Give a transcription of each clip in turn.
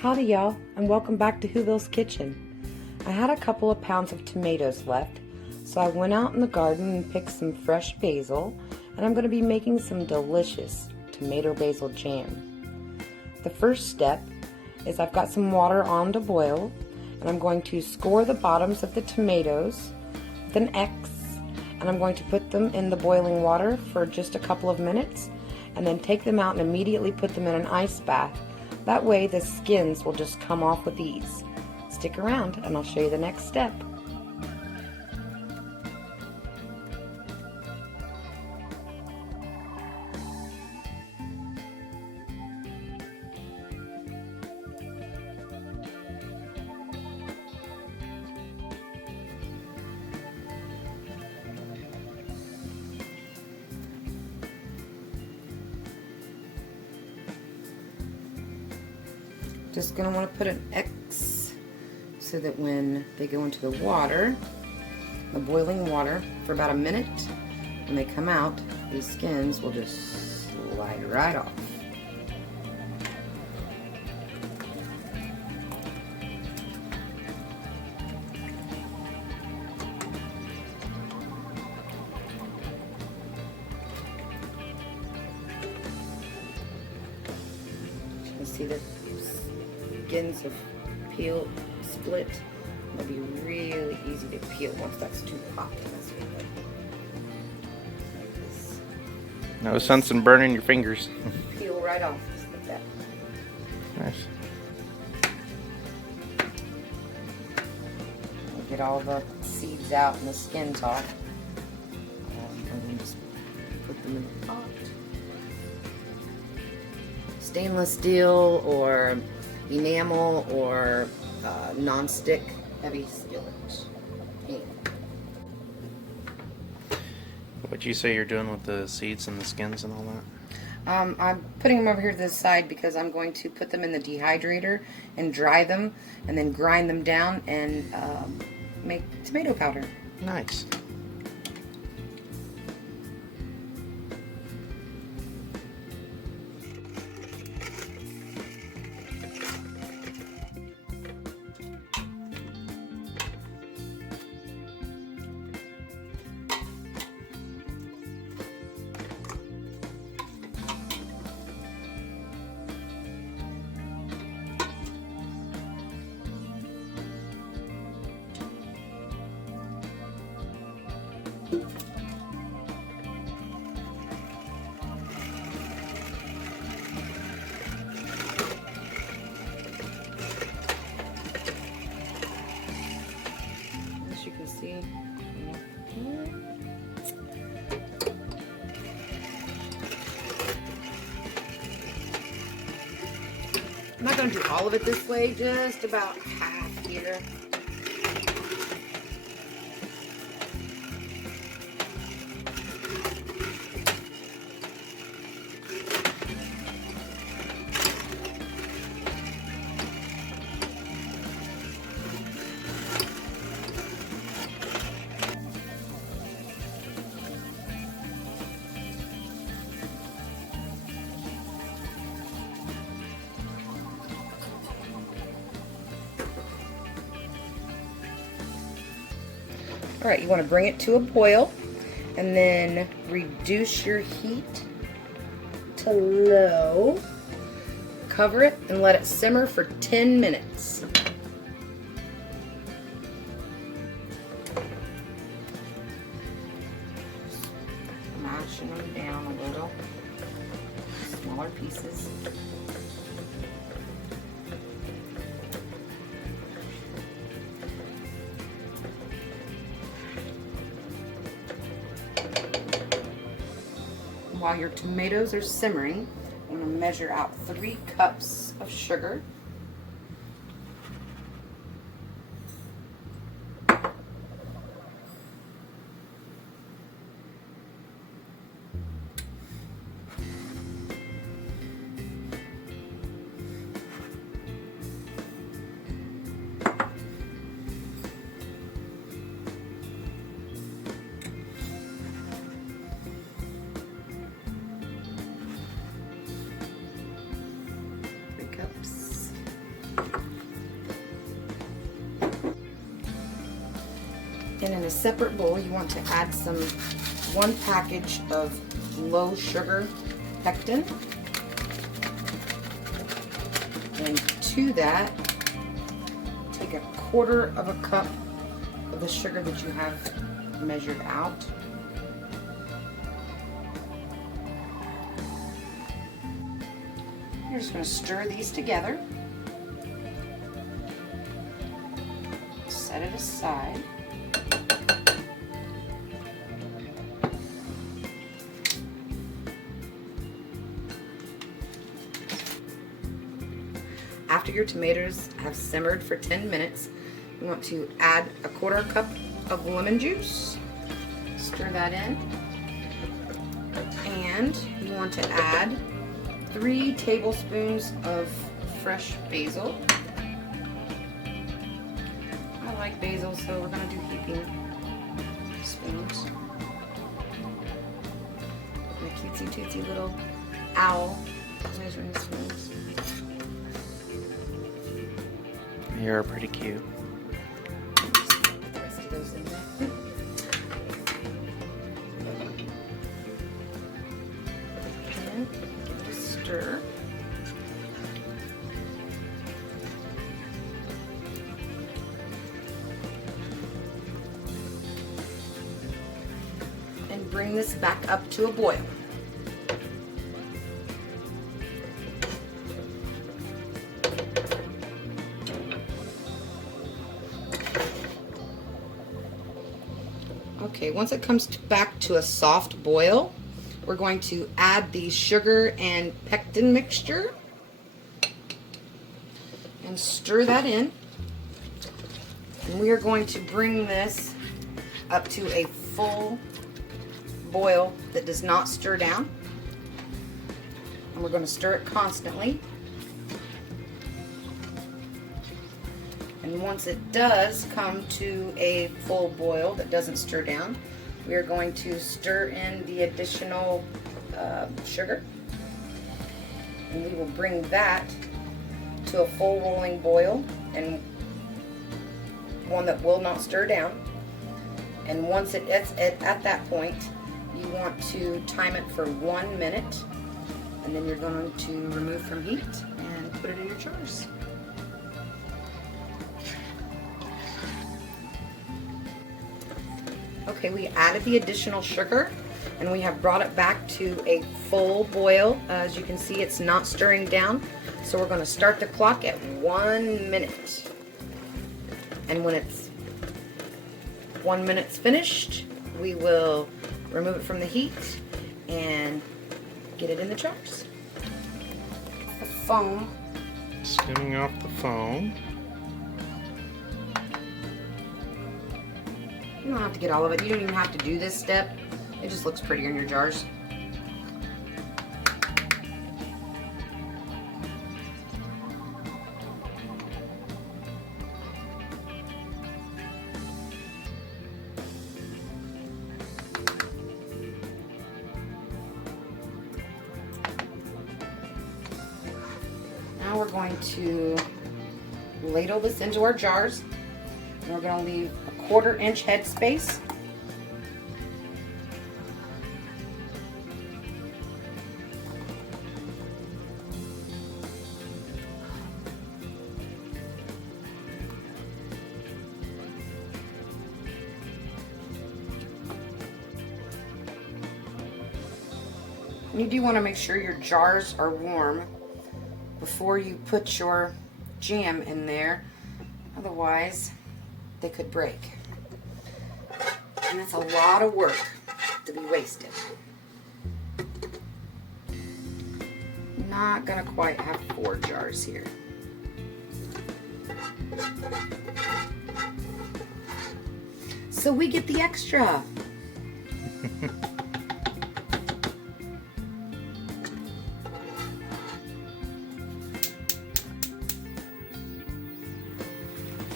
Howdy y'all, and welcome back to Hooville's Kitchen. I had a couple of pounds of tomatoes left, so I went out in the garden and picked some fresh basil, and I'm going to be making some delicious tomato basil jam. The first step is I've got some water on to boil, and I'm going to score the bottoms of the tomatoes with an X, and I'm going to put them in the boiling water for just a couple of minutes, and then take them out and immediately put them in an ice bath. That way the skins will just come off with ease. Stick around and I'll show you the next step. Just going to want to put an X so that when they go into the water, the boiling water, for about a minute, when they come out, these skins will just slide right off. You can see the skins have peeled, split. It'll be really easy to peel once that's too hot to mess with it. Like this. No sense in burning your fingers. Peel right off, just like that. Nice. We'll get all the seeds out and the skins off. And then just put them in the pot. Stainless steel or enamel or non-stick heavy skillet. What'd you say you're doing with the seeds and the skins and all that? I'm putting them over here to the side because I'm going to put them in the dehydrator and dry them and then grind them down and make tomato powder. Nice. As you can see, I'm not going to do all of it this way, just about half here. Alright, you want to bring it to a boil and then reduce your heat to low. Cover it and let it simmer for 10 minutes. Mashing them down a little. Smaller pieces. While your tomatoes are simmering, I'm going to measure out 3 cups of sugar. Cups. a separate bowl, you want to add one package of low sugar pectin. And to that, take 1/4 of a cup of the sugar that you have measured out. You're just going to stir these together. Set it aside. After your tomatoes have simmered for 10 minutes, you want to add 1/4 cup of lemon juice. Stir that in. And you want to add 3 tablespoons of fresh basil. I like basil, so we're going to do heaping spoons. And a cutesy tootsy little owl measuring spoons. You're pretty cute. Put the rest of those in there. And give it a stir. And bring this back up to a boil. Okay, once it comes back to a soft boil, we're going to add the sugar and pectin mixture and stir that in. And we are going to bring this up to a full boil that does not stir down. And we're going to stir it constantly. And once it does come to a full boil that doesn't stir down, we are going to stir in the additional sugar. And we will bring that to a full rolling boil, and one that will not stir down. And once it's at that point, you want to time it for 1 minute, and then you're going to remove from heat and put it in your jars. Okay, we added the additional sugar and we have brought it back to a full boil. As you can see, it's not stirring down. So we're going to start the clock at 1 minute. And when it's 1 minute's finished, we will remove it from the heat and get it in the jars. The foam. Skimming off the foam. You don't have to get all of it. You don't even have to do this step. It just looks prettier in your jars. Now we're going to ladle this into our jars. And we're going to leave a 1/4 inch head space. You do want to make sure your jars are warm before you put your jam in there, otherwise they could break. And that's a lot of work to be wasted. Not gonna quite have 4 jars here. So we get the extra.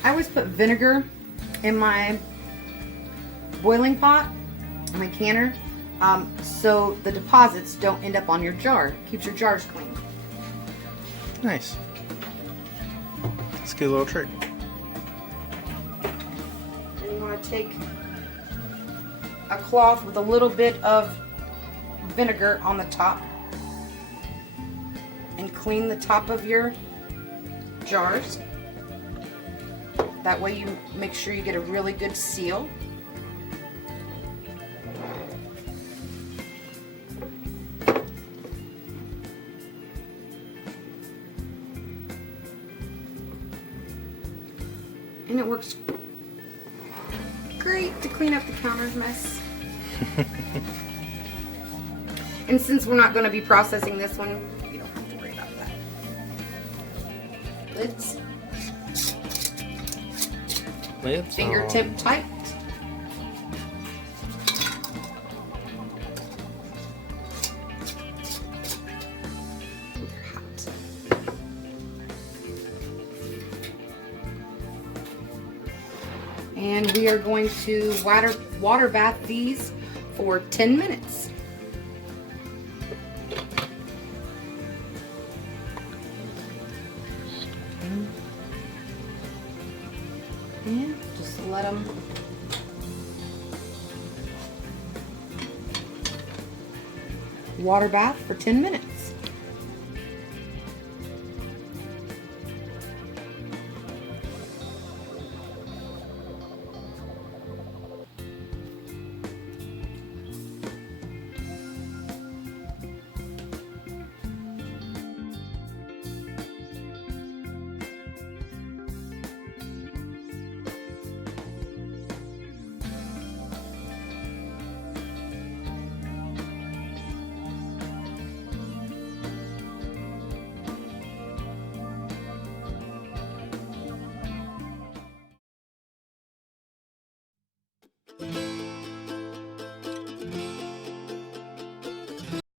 I always put vinegar in my boiling pot, my canner, so the deposits don't end up on your jar. Keeps your jars clean. Nice. It's a good little trick. Then you want to take a cloth with a little bit of vinegar on the top and clean the top of your jars. That way you make sure you get a really good seal. And it works great to clean up the counter mess. And since we're not going to be processing this one, you don't have to worry about that. Lids. Lids Fingertip tight. They're hot. And we are going to water bath these for 10 minutes. And just let them water bath for 10 minutes.